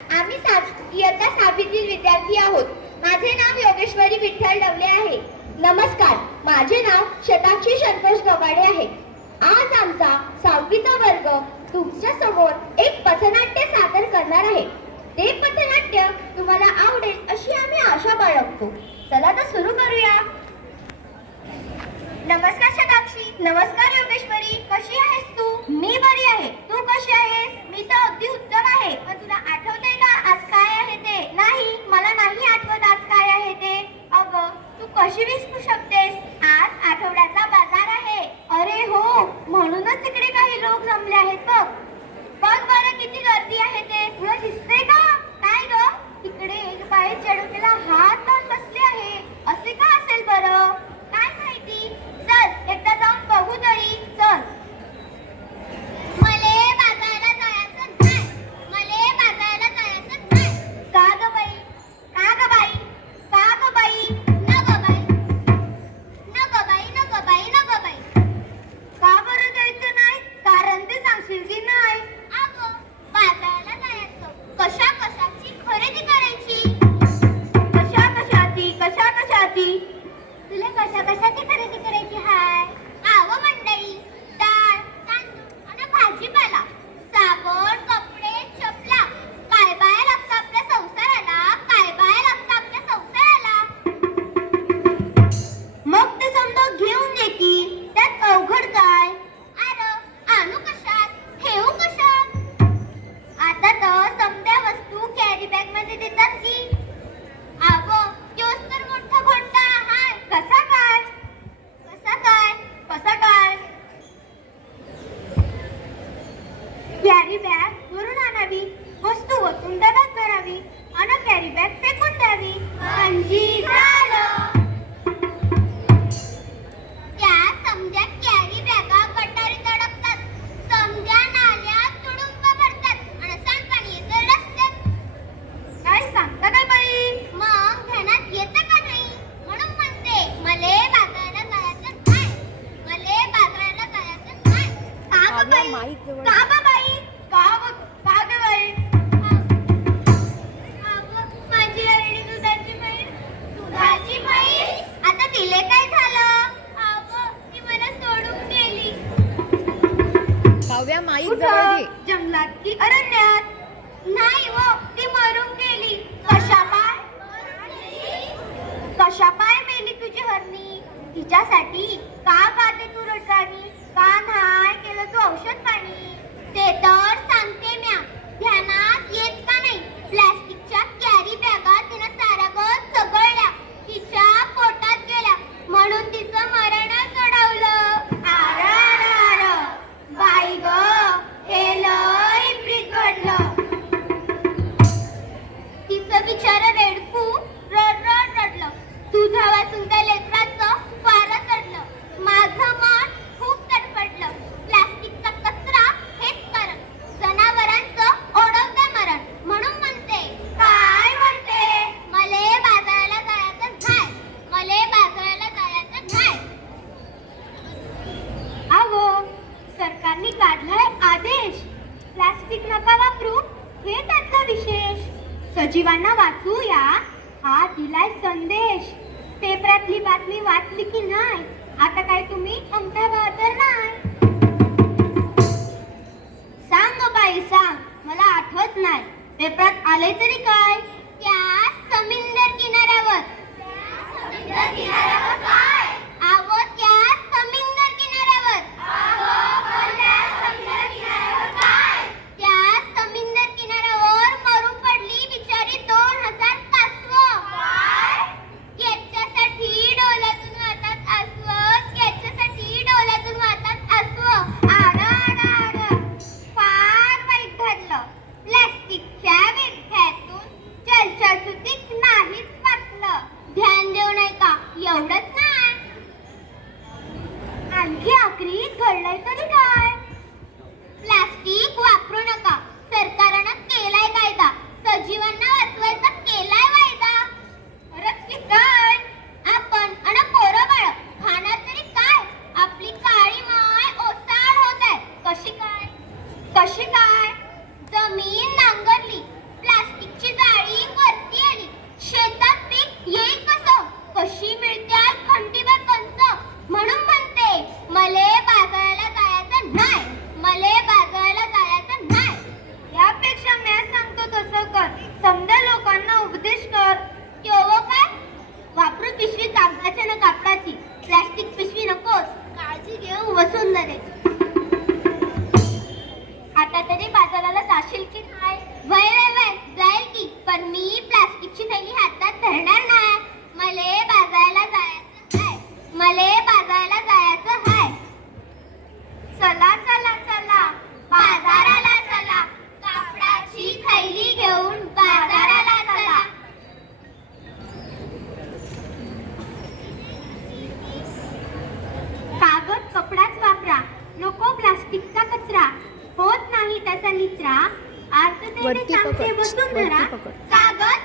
आम्ही इयत्ता 6वीतील विद्यार्थी आहोत. माझे नाव योगेश्वरी विठ्ठल डवले आहे. नमस्कार, माझे नाव शताक्षी संतोष गवाडे आहे. आज आमचा 6वीचा वर्ग तुमच्या समोर एक पथनाट्य सादर करणार आहे. ते पथनाट्य तुम्हाला आवडेल अशी आम्ही आशा बाळगतो. चला तर सुरू करूया. नमस्कार शताक्षी. नमस्कार योगेश्वरी. कशी आहेस तू? मी बरी आहे. तू कशी आहेस? मी तर अगदी उत्तम आहे. पण तुला आठवतंय का आज काय आहे ते? नाही, मला नाही आठवत आज काय आहे ते. अगं, तू कशी विसरू शकतेस? आज आठवड्याचा बाजार आहे. अरे हो, म्हणूनच तिकडे काही लोक जमले आहेत बघ. बघ बरं किती गर्दी आहे ते. तुला दिसतंय का? काय ग? तिकडे एक बाई चढवलेला हात लावून बसली आहे. असे का असेल बरं? काय माहिती. चल एकदा जाऊन बघू तरी. चल. मले बाजाराला जायचं नाही. मले बाजाराला जायचं नाही. का ग बाई? का ग बाई? का ग बाई? न ग बाई. न ग बाई, न ग बाई, न ग बाई. का बरं जायचं नाही? कारण ते सांगशील की नाही? अगं, बाजाराला जायचं. कशा कशाची खरेदी करायची. कशा कशाची? तुला कशा कशाची खरेदी करायची हाय? आव मंडळी, डाळ, तांदूळ आणि भाजीपाला, साबण, कपडे, चपला. काय बाय लागतं आपल्या संसाराला? काय बाय लागतं आपल्या संसाराला? मग ते समजा घेऊन ये की. त्यात अवघड काय? अरे, आणू कशात? ठेवू कशात? आता तर समद्या वस्तू कॅरी बॅग मध्ये देतात की. आव, तोच तर मोठा घोटाळा हाय. कसा काय? कसा काय? कसा काय? कॅरी बॅग भरून आणावी, वस्तू ओतून डब्यात भरावी आणि कॅरी बॅग फेकून द्यावी. म्हणजे झालं. त्या समजा कॅरी बॅगा गटारीत अडकतात. समजा नाल्यात तुडुंब भरतात आणि सांडपाणी येतं रस्त्यात. काय सांगता काय बाई? मग ध्यानात येतं का नाही? म्हणून म्हणते, मले बाजाराला जायचं नाही. मले बाजाराला जायचं नाही. का ग बाई? का ग बाई? का ग बाई? अगं, माझी अरडी दुधाची म्हैस. दुधाची म्हैस? आता तिले काय झालं? अगं, ती मला सोडून गेली. काव्या माईक कुठं? जवळ घे. जंगलात की अरण्यात? नाही व, ती मरून गेली. कशा पाय? कशा पाय मेली तुझी हरणी? तिच्यासाठी का गाते तू रटानी? का नाही केलं तू औषध पाणी? ते तर सांगते म्या. ध्यानात येत का नाही? प्लास्टिकच्या कॅरी बॅगा तिनं सारागत चघळल्या. तिच्या पोटात गेल्या. म्हणून तिचं मरण चढवलं. बाई ग, हे लय विपरीत घडलं. तिचं बिचारं रेडकू रड रडलं. दुधा वाचून त्या लेकराचं फारच चढलं. माझं मन खूप तडफडलं. प्लास्टिकचा कचरा हेच कारण. जनावरांचं ओढवतं मरण. म्हणून म्हणते. काय म्हणते? मले बाजाराला जायचं नाही. मले बाजाराला जायचं नाही. अहो, सरकारने काढलाय आदेश. प्लास्टिक नका वापरू, हे त्यातला विशेष. सजीवांना वाचूया, हा दिलाय संदेश. पेपरातली बातमी वाचली की नाही? आता काय तुम्ही आमच्या बहादर नाही? सांग बाई सांग, मला आठवत नाही. पेपरात आले तरी काय? त्या समुद्र किनाऱ्यावर. काय? आव, त्या समुद्र किनाऱ्यावर. त्या समुद्र किनाऱ्यावर मरून पडली बिचारी 2000 कासवं. याच्यासाठी डोल्यातून वाहतात अस्वं. याच्यासाठी डोल्यातून वाहतात अस्वं. फार वाईट घडलं. प्लास्टिकच्या विळख्यातून जलचरसुतीक नाहीच वाचलं. ध्यान देऊ नाही का? एवढं तर मी प्लास्टिकची थैली हातात धरणार नाही. मले बाजाराला जायचं आहे. मले बाजाराला जायचं आहे. चला चला चला बाजाराला चला. कापडाची थैली घेऊन बाजाराला चला. कागद कपडाच वापरा, नको प्लास्टिकचा कचरा. होत नाही त्याचा निचरा. आर्ततेने वरती सांगते पकड, वसुंधरा. वरती पकड. कागद